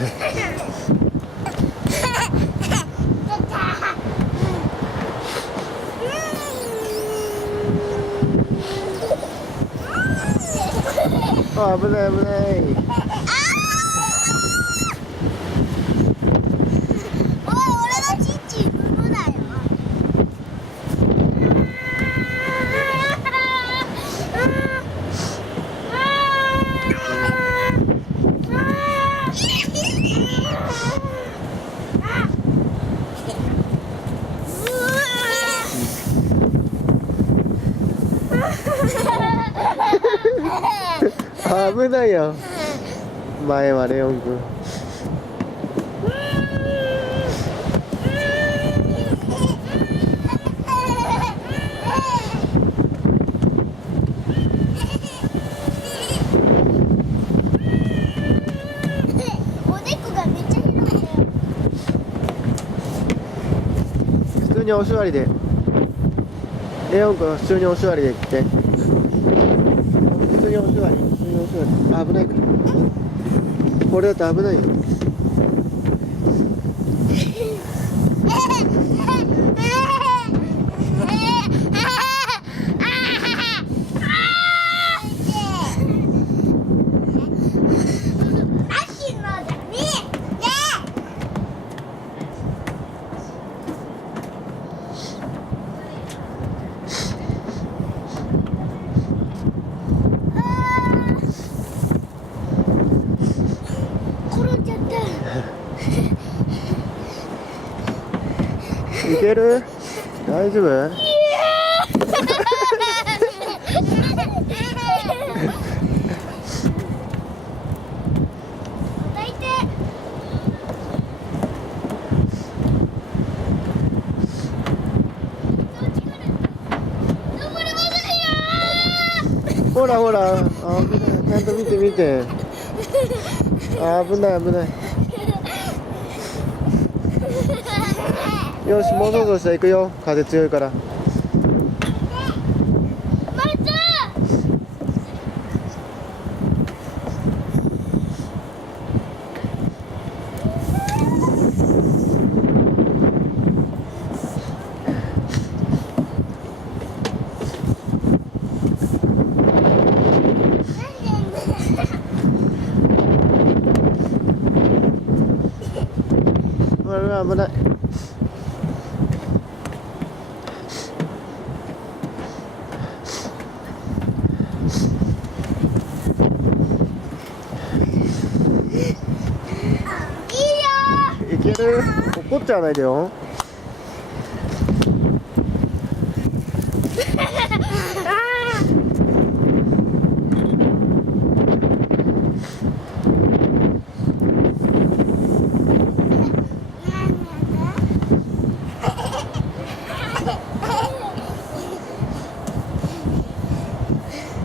あ、危ない危ない。おい、俺のチンチン踏むなよ。危ないよ。前はレオン君。おでこがめっちゃ広いんだよ。普通にお座りで。レオン君は普通にお座りで行って。普通にお座り。普通にお座り。あ、危ないから。これだと危ないよ。いける？大丈夫？ほらほら、危ない、ちゃんと見て見て。危ない危ない。よし、もうそろそろしたら行くよ。風強いから。危ない。いける？怒っちゃわないでよ。